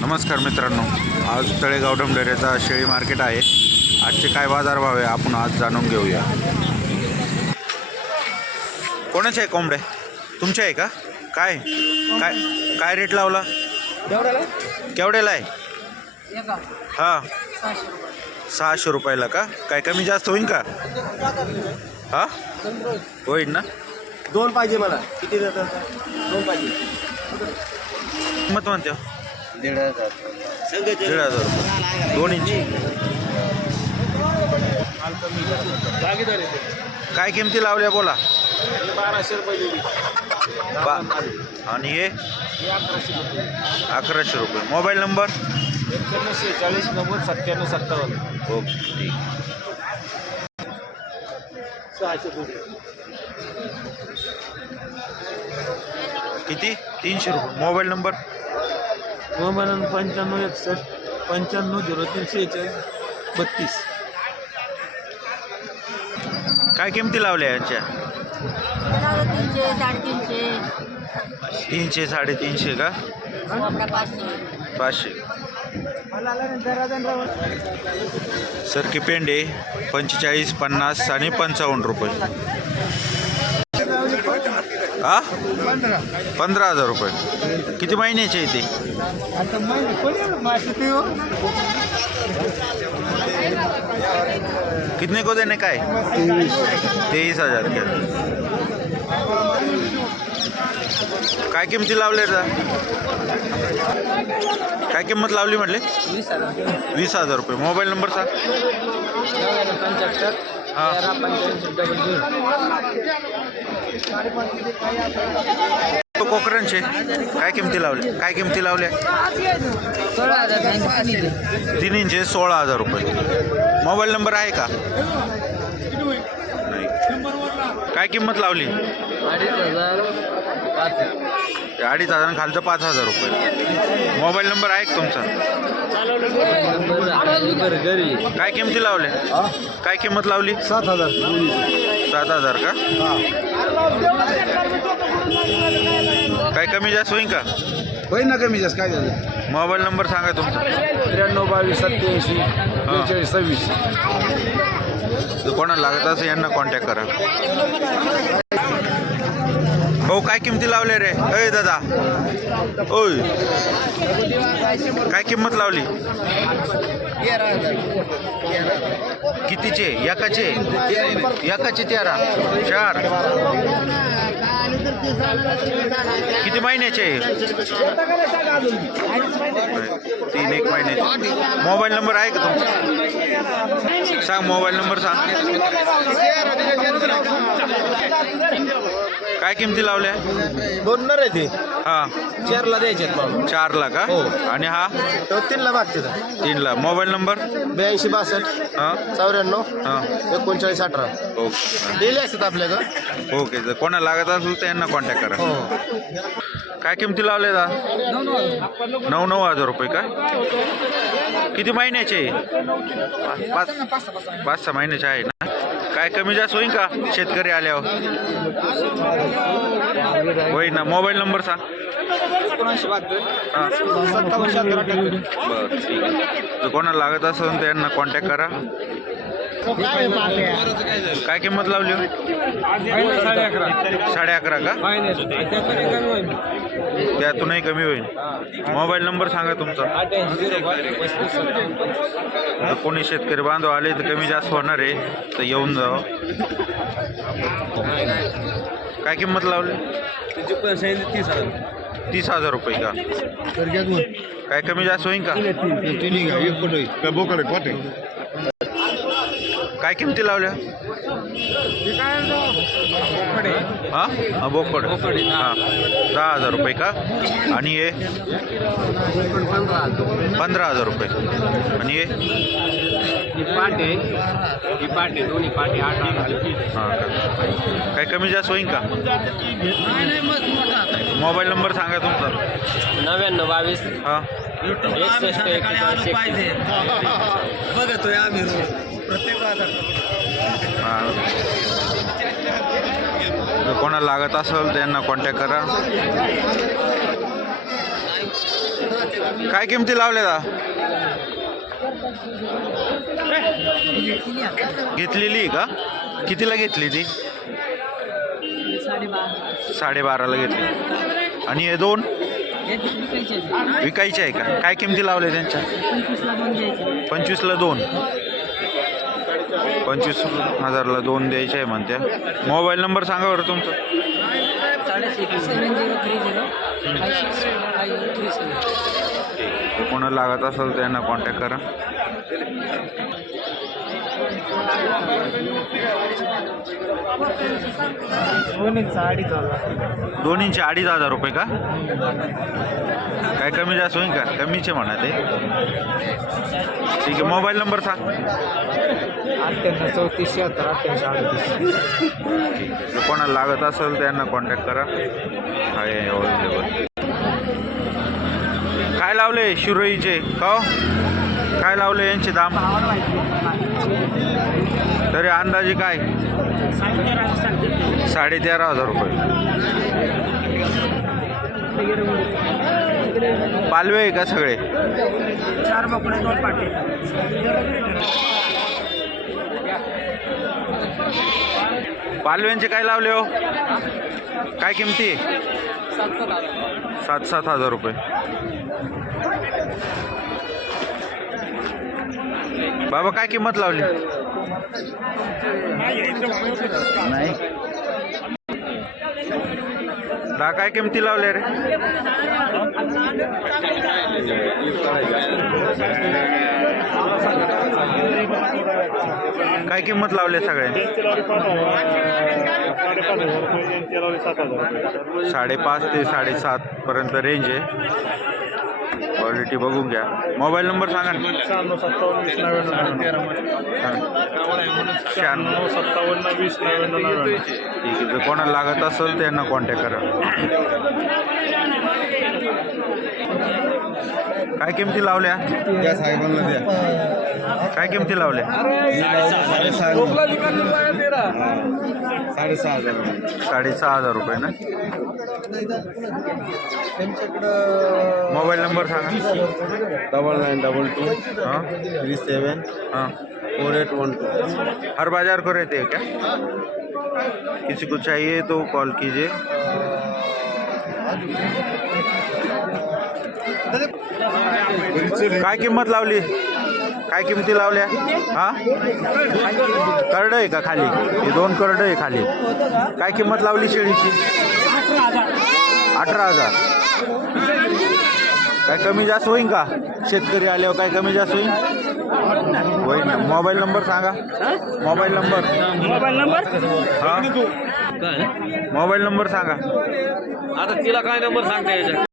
नमस्कार मित्रांनो आज तळेगाव डमडऱ्याचा शेळी मार्केट आहे. आजचे काय बाजारभाव आहे आपण आज जाणून घेऊया. कोणाचे आहे कोंबड्या तुमच्या आहे का? काय? काय काय रेट लावला? केवढ्याला आहे? हां. सहाशे रुपयाला का? काय कमी जास्त होईल का? हां? होईल ना? दोन पाहिजे मला. किती दोन पाहिजे. किंमत म्हणते हो? दीड हजार. दीड हजार रुपये. दोन इंची. काय किमती लावल्या बोला. बाराशे रुपये दिली बा आणि हे? अकराशे रुपये. Mobile number? एक्क्याण्णव शेहेचाळीस नव्वद सत्त्याण्णव सत्तावन्न ओके ठीक. सहाशे किती? तीनशे रुपये. Mobile number? मोबाईल पंच्याण्णव एकसष्ट पंच्याण्णव झिरो तीन शेहेचाळीस बत्तीस. काय किमती लावल्या यांच्या? तीनशे साडेतीनशे. तीनशे साडेतीनशे का? पाचशे. पाचशे. सरकी पेंडे पंचेचाळीस पन्नास आणि पंचावन्न रुपये. हा? पंधरा हजार रुपये. किती महिन्याचे आहे ते? कितने को देने का है तेवीस. हजार के काय किमती लावले रा काय किंमत लावली म्हटले? वीस हजार. रुपये. मोबाईल नंबर सांग. पंच्याहत्तर. तेरा पंच्याऐंशी डबल झिरो कोकरांचे काय किमती लावल्या? काय किमती लावल्या? सोळा हजार सोळा हजार रुपये. मोबाईल नंबर आहे का? नाही. काय किंमत लावली? अडीच हजार अडीच हजार खालचं पाच हजार रुपये. मोबाईल नंबर आहे का तुमचा? काय किमती लावल्या काय किंमत लावली? सात हजार. सात हजार का? काय कमी जास्त होईल का? होईल ना कमी जास्त काय झालं? मोबाईल नंबर सांगा तुमचा. त्र्याण्णव बावीस सत्याऐंशी सव्वीस. कोणाला लागत असेल यांना कॉन्टॅक्ट करा. हो काय किमती लावले रे? अय दादा. ओय. काय किंमत लावली? कितीचे? एकाचे? एकाचे तेरा. चार. किती महिन्याचे? तीन एक महिन्याचे. मोबाईल नंबर आहे का तुमचा? सांग मोबाईल नंबर सांग. काय किमती लावल्या? नर आहे ते. हा. चारला द्यायचे मग चारला का? हो. आणि हा? तो तीनला मागते तीनला. Mobile number? ब्याऐंशी बासष्ट हा. चौऱ्याण्णव हा. एकोणचाळीस अठरा. ओके डेली असतात आपल्याकडं ओके. जर कोणाला लागत असेल तर यांना कॉन्टॅक्ट करा. हो. काय किमती लावले दा? नऊ नऊ हजार रुपये का? किती महिन्याचे? पाच पाच सहा महिन्याचे आहे ना? काय कमी जास्त होईल का शेतकरी आल्यावर? होईल ना. मोबाईल नंबर सांग. बरं कोणाला लागत असेल तर यांना कॉन्टॅक्ट करा. काय किंमत लावली? साडे अकरा. साडे अकरा का? त्यातूनही कमी होईल. मोबाईल नंबर सांगा तुमचा. कोणी शेतकरी बांधव आले तर कमी जास्त होणार आहे तर येऊन जावं. काय किंमत लावली? तीस हजार तीस हजार रुपये का काय कमी जास्त होईल. का काय किमती लावल्या? हां? हां बोकड. हां. दहा हजार रुपये का? आणि हे? पंधरा हजार रुपये. आणि हे? ही काय कमी जास्त होईल का? मोबाईल नंबर सांगा तुमचा. नव्याण्णव बावीस. हां. एकसष्ट. बघतोय आम्ही. हां. कोणाला लागत असेल त्यांना कॉन्टॅक्ट करा. काय किमती लावल्या दा? घेतलेली का? कितीला घेतली ती? साडेबाराला घेतली. आणि हे दोन? विकायचे आहे का? काय किमती लावल्या त्यांच्या? पंचवीसला दोन. पंचवीस हजारला दोन द्यायचे आहे म्हणत्या. मोबाईल नंबर सांगा बरं तुमचा. Seven zero three zero. Five six five zero three seven कोणाला लागत असेल त्यांना कॉन्टॅक्ट करा. दोन्हींचे अडीच हजार रुपये का? काय कमी जास्त होईल का? कमीचे म्हणा ते. ठीक आहे मोबाईल नंबर सांग. अठ्ठ्याण्णव चौतीस शहात्तर अठ्ठ्याऐंशी अडतीस. कोणाला लागत असेल त्यांना कॉन्टॅक्ट करा. आहे अवेलेबल काय लावले शिरोईचे? का हो? काय लावले यांचे दाम? तरी अंदाजे काय? साडे तेरा हजार रुपये. पालवे आहे का सगळे? चार बोकडे दोन पाटे. पालव्यांचे काय लावले हो? काय किमती? सात सात हजार रुपये. बाबा काय किंमत लावली? नाही. दहा काय किमती लावल्या रे? काय किंमत लावल्या सगळ्यांनी साडेपाच ते साडेसात पर्यंत रेंज आहे. क्वालिटी बघून घ्या. मोबाईल नंबर सांगा ना. शहाण्णव सत्तावन्न वीस नव्याण्णव शहाण्णव. सत्तावन्न वीस नव्याण्णव नव्याण्णव. ठीक आहे. जर कोणाला लागत असेल त्यांना कॉन्टॅक्ट करा. काय किमती लावल्या? या साहेबांना द्या. काय किमती लावल्या? साडेसहा. हजार साडेसहा हजार रुपये ना? त्यांच्याकडं मोबाईल नंबर सांगा. डबल नाईन डबल टू हां? थ्री सेवन हां. Four eight one two. हर बाजार को रहते हैं क्या? किसी को चाहिए तो कॉल कीजिए। काय किंमत लावली? काय किमती लावल्या? हा? करड आहे का खाली? हे दोन करड आहे खाली. काय किंमत लावली शेळीची? अठरा हजार. काय कमी जास्त होईन का? शेतकरी आल्यावर काय कमी जास्त होईन? होईन ना. मोबाईल नंबर सांगा. Mobile number. Mobile number? हा? मोबाईल नंबर सांगा. आता तिला काय नंबर सांगता यायचा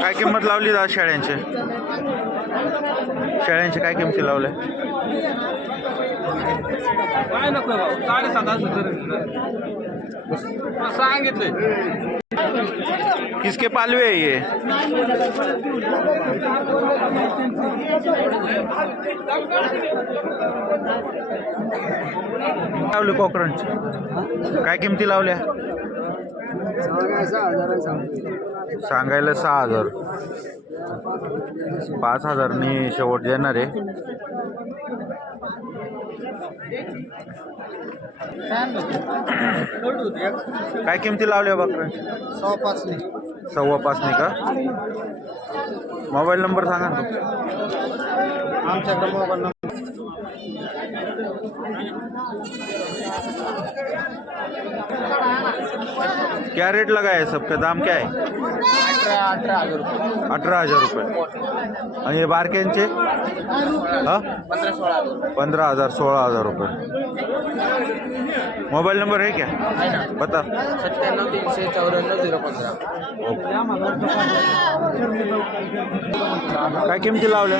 काय किंमत लावली दा शेळ्यांचे? शेळ्यांचे काय किंमती लावल्या? काय नको भाऊ साडेसात असं सांगितले किसके पालवे है ये? लावले कोकरांचे? काय किमती लावल्या? सांगायला सहा हजार. पाच हजारनी शेवट देणार आहे. काय किमती लावल्या बकरांची सहा पाच नाही सव्वा पाचने का? मोबाईल नंबर सांगा ना. आमच्याकडे मोबाईल नंबर. क्या रेट लगा है सबका? दाम क्या है? अठरा अठरा हजार रुपये आणि हे बारक्यांचे हा? पंधरा हजार सोळा हजार रुपये मोबाईल नंबर है क्या? आहे ना बता। सत्त्याण्णव तीनशे चौऱ्याण्णव झिरो पंधरा काय किमती लावल्या?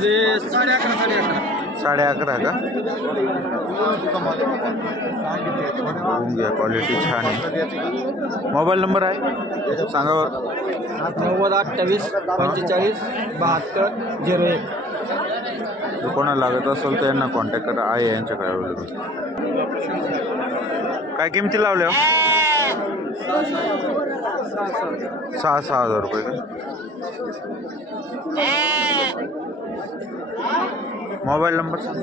जे साडे अकरा साडे अकरा। साडे अकरा का? बघून घ्या क्वालिटी छान आहे. मोबाईल नंबर आहे? सांगा. नव्वद अठ्ठावीस पंचेचाळीस बहात्तर झिरो एक. जर कोणाला लागत असेल तर यांना कॉन्टॅक्ट करा आहे यांच्याकडे अवेलेबल काय किमती लावल्या? सहा सहा हजार रुपये का? मोबाईल नंबर सांग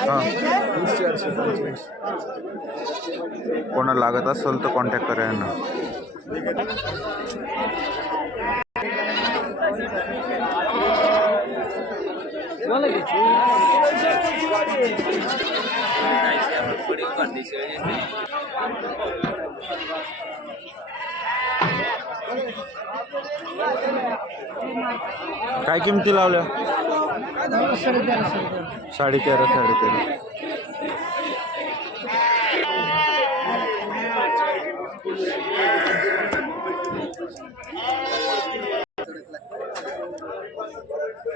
हां कोणाला लागत असेल तर कॉन्टॅक्ट करा यांना काय किमती लावल्या? साडे तेरा साडे तेरा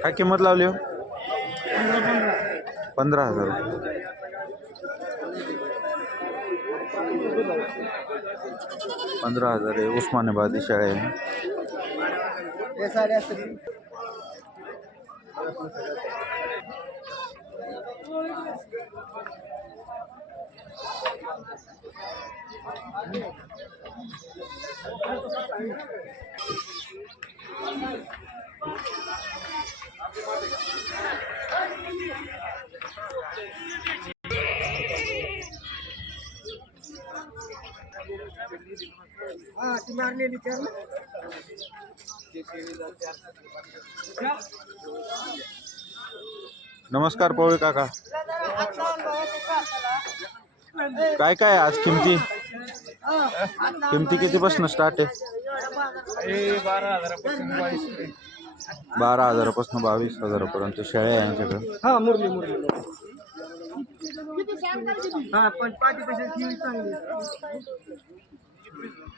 काय किंमत लावली हो? पंधरा हजार. पंधरा हजार आहे उस्मानाबादी शाळे हे साडे असते हा ती मारलेली त्या नमस्कार पवळे काका. काय काय आज किमती? किमती कितीपासून स्टार्ट आहे? बारा हजारापासून बावीस हजारापर्यंत शेळ्या आहे यांच्याकडे